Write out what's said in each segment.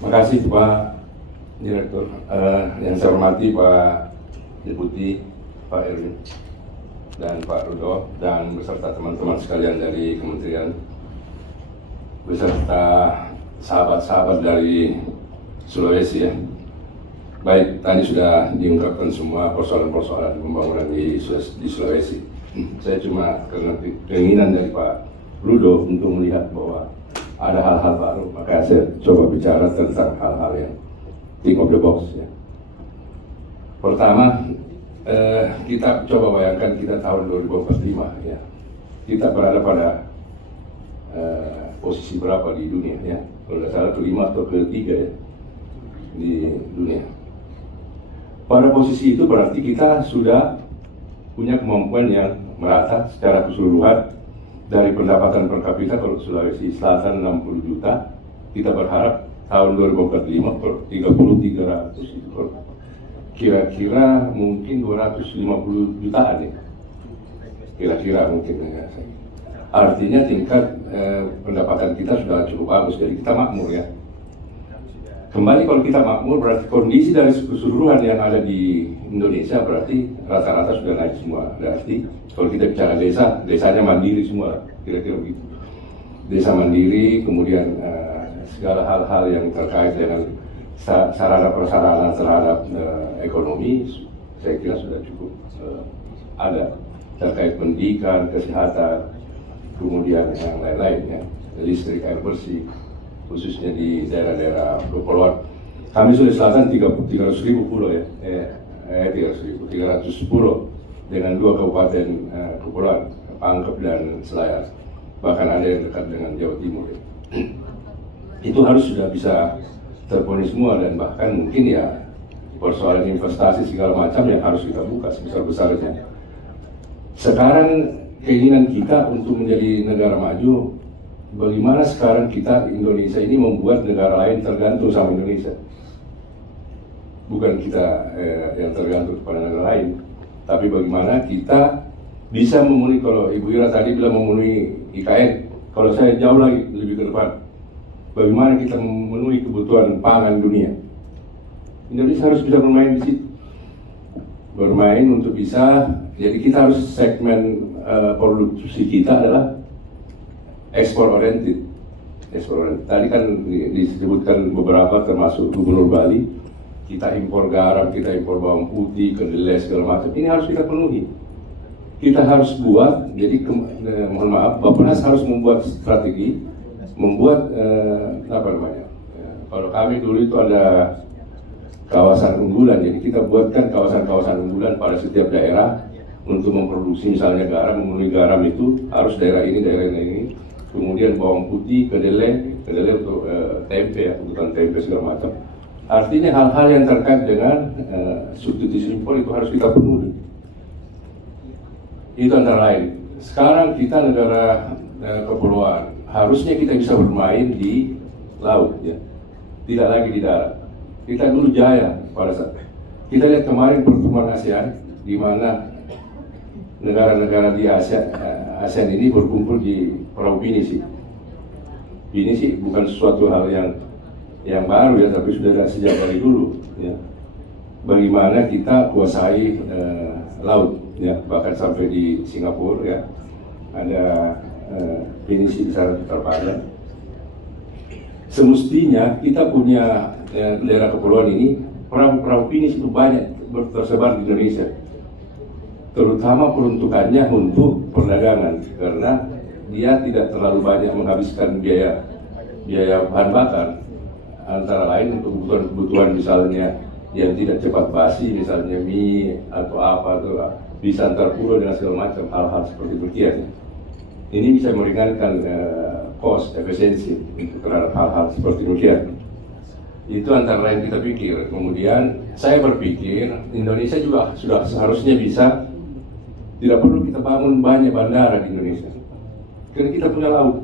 Makasih Pak Direktur, yang saya hormati Pak Deputi, Pak Erwin, dan Pak Rudo, dan beserta teman-teman sekalian dari Kementerian, beserta sahabat-sahabat dari Sulawesi ya. Baik, tadi sudah diungkapkan semua persoalan-persoalan pembangunan di Sulawesi. Saya cuma karena keinginan dari Pak Rudo untuk melihat bahwa ada hal-hal baru, maka saya coba bicara tentang hal-hal yang think of the box ya. Pertama, kita coba bayangkan kita tahun 2045 ya. Kita berada pada posisi berapa di dunia ya? Kalau tidak salah kelima atau ketiga ya di dunia. Pada posisi itu berarti kita sudah punya kemampuan yang merata secara keseluruhan. Dari pendapatan per kapita kalau Sulawesi Selatan 60 juta, kita berharap tahun 2045 per 30-300 itu kira-kira mungkin 250 jutaan ya, kira-kira mungkin ya. Artinya tingkat pendapatan kita sudah cukup bagus, jadi kita makmur ya. Kembali kalau kita makmur berarti kondisi dari keseluruhan yang ada di Indonesia berarti rata-rata sudah naik semua. Berarti kalau kita bicara desa, desanya mandiri semua, kira-kira begitu. Desa mandiri, kemudian segala hal-hal yang terkait dengan sarana prasarana terhadap ekonomi, saya kira sudah cukup ada terkait pendidikan, kesehatan, kemudian yang lain-lain ya, listrik, air bersih, khususnya di daerah-daerah kepulauan. Kami Sulawesi Selatan 300.000 pulau ya, 300 pulau dengan 2 kabupaten kepulauan, Pangkep dan Selayar. Bahkan ada yang dekat dengan Jawa Timur ya. Itu harus sudah bisa terpenuhi semua, dan bahkan mungkin ya persoalan investasi segala macam yang harus kita buka sebesar-besarnya. Sekarang keinginan kita untuk menjadi negara maju, bagaimana sekarang kita Indonesia ini membuat negara lain tergantung sama Indonesia. Bukan kita yang tergantung kepada negara lain, tapi bagaimana kita bisa memenuhi, kalau Ibu Ira tadi bilang memenuhi IKN, kalau saya jauh lagi lebih ke depan, bagaimana kita memenuhi kebutuhan pangan dunia. Indonesia harus bisa bermain di situ, bermain untuk bisa. Jadi kita harus segmen produksi kita adalah ekspor oriented. Tadi kan disebutkan beberapa, termasuk Gubernur Bali, kita impor garam, kita impor bawang putih, kedelai segala macam. Ini harus kita penuhi. Kita harus buat. Jadi mohon maaf, Bappenas harus membuat strategi, membuat kalau kami dulu itu ada kawasan unggulan. Jadi kita buatkan kawasan-kawasan unggulan pada setiap daerah untuk memproduksi misalnya garam. Memenuhi garam itu harus daerah ini. Kemudian bawang putih, kedelai untuk tempe ya, kebutuhan tempe segala macam. Artinya hal-hal yang terkait dengan substitusi impor itu harus kita penuhi. Itu antara lain. Sekarang kita negara kepulauan, harusnya kita bisa bermain di laut ya, tidak lagi di darat. Kita dulu jaya pada saat kita lihat kemarin pertemuan ASEAN, di mana negara-negara di ASEAN ini berkumpul di Pulau Pinisi. Pinisi bukan sesuatu hal yang baru ya, tapi sudah ada sejak dari dulu ya. Bagaimana kita kuasai laut ya, bahkan sampai di Singapura ya ada Pinisi di sana terpandang. Semestinya kita punya daerah kepulauan ini, perahu Pinisi itu banyak tersebar di Indonesia, terutama peruntukannya untuk perdagangan, karena dia tidak terlalu banyak menghabiskan biaya bahan bakar, antara lain untuk kebutuhan misalnya yang tidak cepat basi, misalnya mie atau apa tuh, bisa antar pulau dengan segala macam hal-hal seperti demikian. Ini bisa meringankan cost efisiensi terhadap hal-hal seperti demikian. Itu antara lain kita pikir. Kemudian saya berpikir Indonesia juga sudah seharusnya bisa, tidak perlu kita bangun banyak bandara di Indonesia, karena kita punya laut.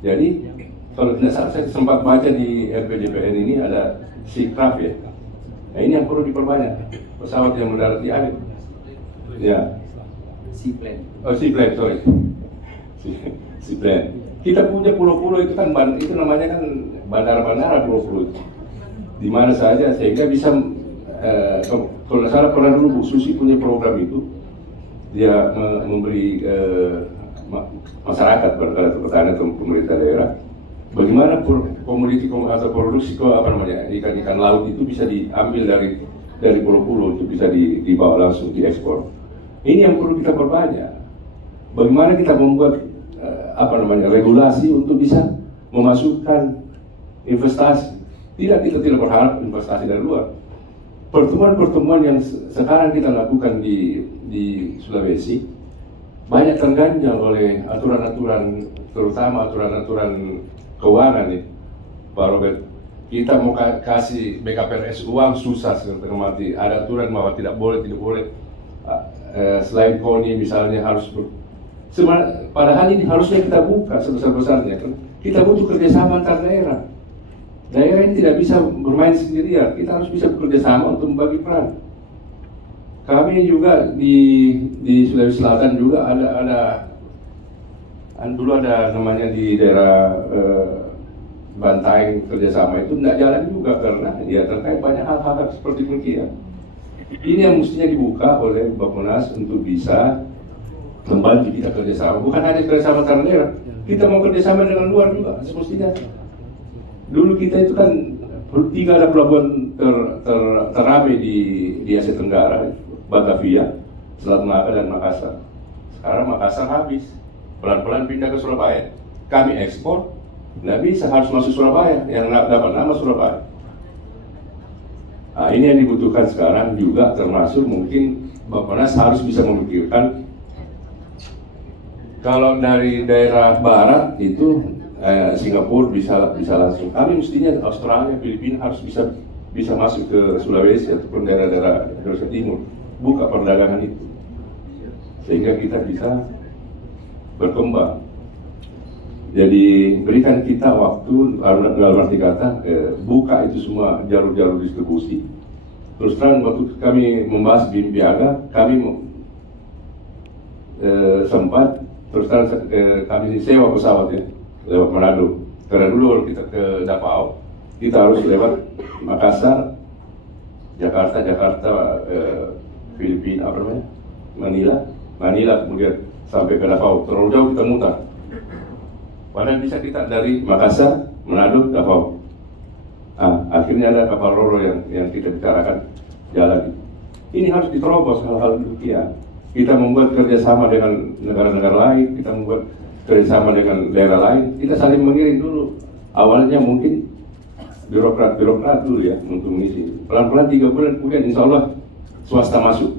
Jadi kalau tidak salah, saya sempat baca di RPJPN ini ada Seacraft ya. Nah ini yang perlu diperbanyak, pesawat yang mendarat di air. Ya. Seaplane. Oh seaplane, sorry. Seaplane. Kita punya pulau-pulau itu kan, itu namanya kan bandara-bandara pulau-pulau itu. di mana saja, sehingga bisa kalau nggak salah pernah dulu Bu Susi punya program itu, dia memberi masyarakat petani atau pemerintah daerah bagaimana komoditi atau produksi ikan laut itu bisa diambil dari pulau-pulau itu bisa dibawa langsung diekspor. Ini yang perlu kita perbanyak. Bagaimana kita membuat regulasi untuk bisa memasukkan investasi. Kita tidak berharap investasi dari luar. Pertemuan-pertemuan yang sekarang kita lakukan di Sulawesi banyak terganjal oleh aturan-aturan, terutama aturan-aturan keuangan nih, Pak Robert. Kita mau kasih BKPRS uang susah setengah mati. Ada aturan bahwa tidak boleh. Selain KONI misalnya harus padahal ini harusnya kita buka sebesar-besarnya kan. Kita butuh kerjasama antar daerah. Daerah ini tidak bisa bermain sendirian. Kita harus bisa bekerja sama untuk membagi peran. Kami juga di Sulawesi Selatan juga dulu ada namanya di daerah Bantaeng kerjasama itu tidak jalan juga karena dia terkait banyak hal-hal seperti demikian. Ini yang mestinya dibuka oleh Bappenas untuk bisa membantu kita kerjasama. Bukan hanya kerjasama antar daerah, kita mau kerjasama dengan luar juga semestinya. Dulu kita itu kan 3 ada pelabuhan terame di Asia Tenggara, Batavia, Selat Malaka dan Makassar. Sekarang Makassar habis, pelan-pelan pindah ke Surabaya. Kami ekspor, nggak bisa, harus masuk Surabaya, yang dapat nama Surabaya. Nah, ini yang dibutuhkan sekarang juga, termasuk mungkin Bappenas harus bisa memikirkan kalau dari daerah barat itu Singapura bisa langsung. Kami mestinya Australia, Filipina harus bisa masuk ke Sulawesi ataupun daerah-daerah Indonesia Timur, buka perdagangan itu, sehingga kita bisa berkembang. Jadi berikan kita waktu, dalam arti kata buka itu semua jalur-jalur distribusi. Terus terang waktu kami membahas di Piaga, kami sempat terus terang kami sewa pesawat ya lewat Manado. Karena dulu kalau kita ke Davao, kita harus lewat Makassar, Jakarta, Filipina, Manila, kemudian sampai ke Davao. Terlalu jauh kita mutar. Padahal bisa kita dari Makassar, Manado, Davao. Akhirnya ada kapal Roro yang kita bicarakan jalan. Ini harus diterobos hal-hal demikian. Kita membuat kerjasama dengan negara-negara lain, kita membuat kerjasama dengan daerah lain. Kita saling mengirim dulu. Awalnya mungkin birokrat dulu ya untuk mengisi. Pelan-pelan 3 bulan kemudian insya Allah swasta masuk.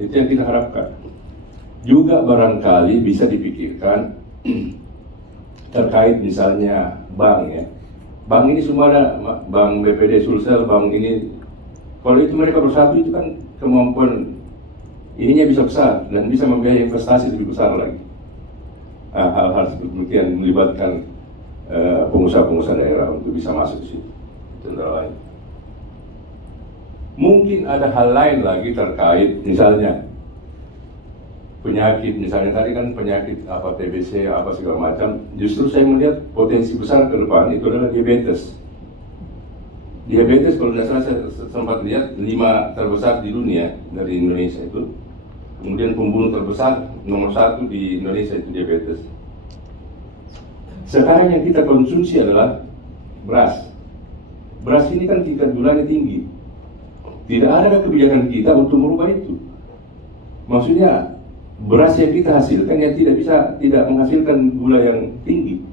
Itu yang kita harapkan. Juga barangkali bisa dipikirkan terkait misalnya bank ya. Bank ini semua ada, bank BPD Sulsel, bank ini. Kalau itu mereka bersatu itu kan kemampuan ininya bisa besar dan bisa membiayai investasi lebih besar lagi. Hal-hal seperti demikian melibatkan pengusaha-pengusaha daerah untuk bisa masuk ke situ. Lain. Mungkin ada hal lain lagi terkait misalnya penyakit, misalnya tadi kan penyakit TBC segala macam. Justru saya melihat potensi besar ke depan itu adalah diabetes. Diabetes kalau tidak salah saya sempat lihat 5 terbesar di dunia dari Indonesia itu. Kemudian pembunuh terbesar nomor 1 di Indonesia itu diabetes. Sekarang yang kita konsumsi adalah beras. Beras ini kan tingkat gulanya tinggi. Tidak ada kebijakan kita untuk merubah itu. Maksudnya beras yang kita hasilkan yang tidak menghasilkan gula yang tinggi.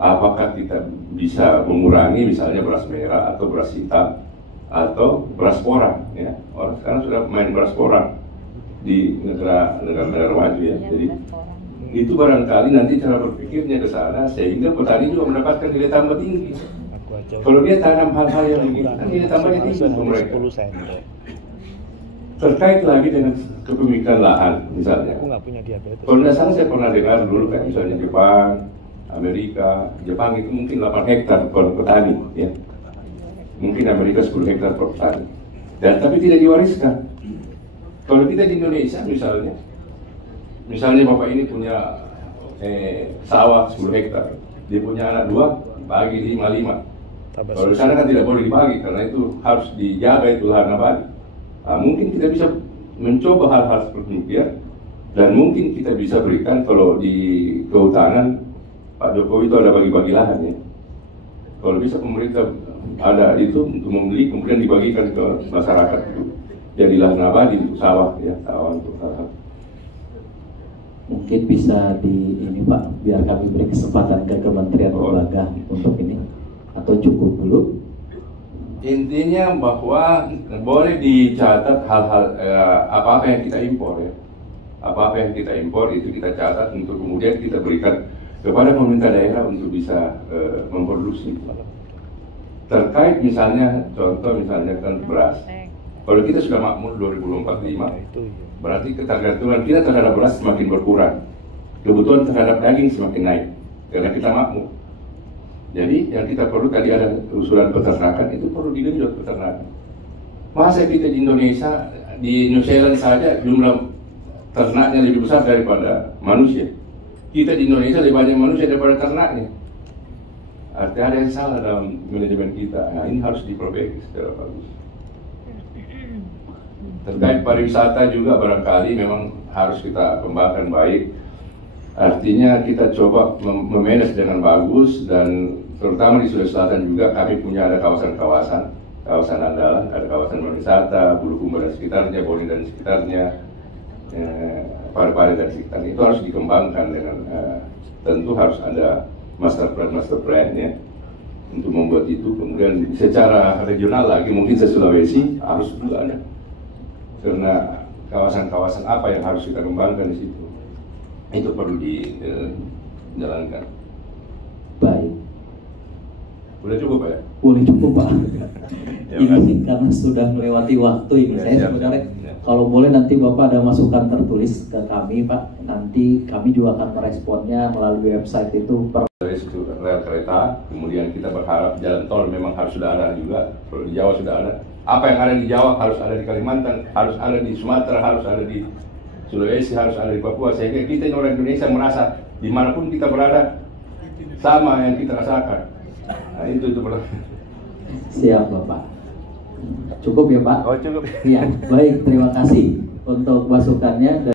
Apakah kita bisa mengurangi misalnya beras merah atau beras hitam atau beras porang ya. Orang sekarang sudah main beras porang di negara maju ya. Jadi itu barangkali nanti cara berpikirnya ke sana sehingga petani juga mendapatkan nilai tambah tinggi. Kalau dia tanam hal-hal yang begini kan nilai tambahnya tinggi untuk mereka. Terkait lagi dengan kepemilikan lahan misalnya. Kalau tidak salah saya pernah dengar dulu kan misalnya Jepang, Amerika, Jepang itu mungkin 8 hektar per petani ya. Mungkin Amerika 10 hektar per petani. Dan tapi tidak diwariskan. Kalau kita di Indonesia misalnya bapak ini punya sawah 10 hektar, dia punya anak 2, bagi 5. Kalau di sana kan tidak boleh dibagi karena itu harus dijaga itu lahan abadi. Nah, mungkin kita bisa mencoba hal-hal seperti itu, dan mungkin kita bisa berikan kalau di kehutanan Pak Jokowi itu ada bagi-bagi lahan ya. Kalau bisa pemerintah ada itu untuk membeli kemudian dibagikan ke masyarakat itu jadi lahan abadi untuk sawah ya, sawah untuk hal-hal. Mungkin bisa di ini Pak, biar kami beri kesempatan ke kementerian lembaga untuk ini, atau cukup dulu? Intinya bahwa boleh dicatat hal-hal apa-apa yang kita impor ya, apa-apa yang kita impor itu kita catat untuk kemudian kita berikan kepada pemerintah daerah untuk bisa memproduksi. Terkait misalnya, contoh misalnya kan beras, kalau kita sudah makmur 2045, berarti ketergantungan kita terhadap beras semakin berkurang, kebutuhan terhadap daging semakin naik karena kita makmur. Jadi yang kita perlu, tadi ada usulan peternakan, itu perlu digenjot peternakan. Masa kita di Indonesia, di New Zealand saja jumlah ternaknya lebih besar daripada manusia. Kita di Indonesia lebih banyak manusia daripada ternaknya. Artinya ada yang salah dalam manajemen kita. Nah, ini harus diperbaiki secara bagus. Terkait pariwisata juga barangkali memang harus kita kembangkan baik. Artinya kita coba memanage dengan bagus, dan terutama di Sulawesi Selatan juga kami punya ada kawasan andalan, ada kawasan wisata, Bulukumba dan sekitarnya, Boni dan sekitarnya, Pare-Pare dan sekitarnya. Itu harus dikembangkan dengan tentu harus ada master plan ya untuk membuat itu. Kemudian secara regional lagi mungkin se-Sulawesi harus juga ada, karena kawasan-kawasan apa yang harus kita kembangkan di situ itu perlu dijalankan. Baik. Udah cukup ya? Boleh cukup Pak. Ya, ini karena sudah melewati waktu ini, saya sebenarnya kalau boleh nanti Bapak ada masukan tertulis ke kami Pak, nanti kami juga akan meresponnya melalui website itu. Rel kereta, kemudian kita berharap jalan tol memang harus sudah ada juga. Kalau di Jawa sudah ada, apa yang ada di Jawa harus ada di Kalimantan, harus ada di Sumatera, harus ada di Sulawesi, harus ada di Papua, sehingga kita orang Indonesia merasa dimanapun kita berada sama yang kita rasakan. Nah itu perlu. Siap Bapak. Cukup ya Pak? Oh cukup. Iya, baik, terima kasih untuk masukannya.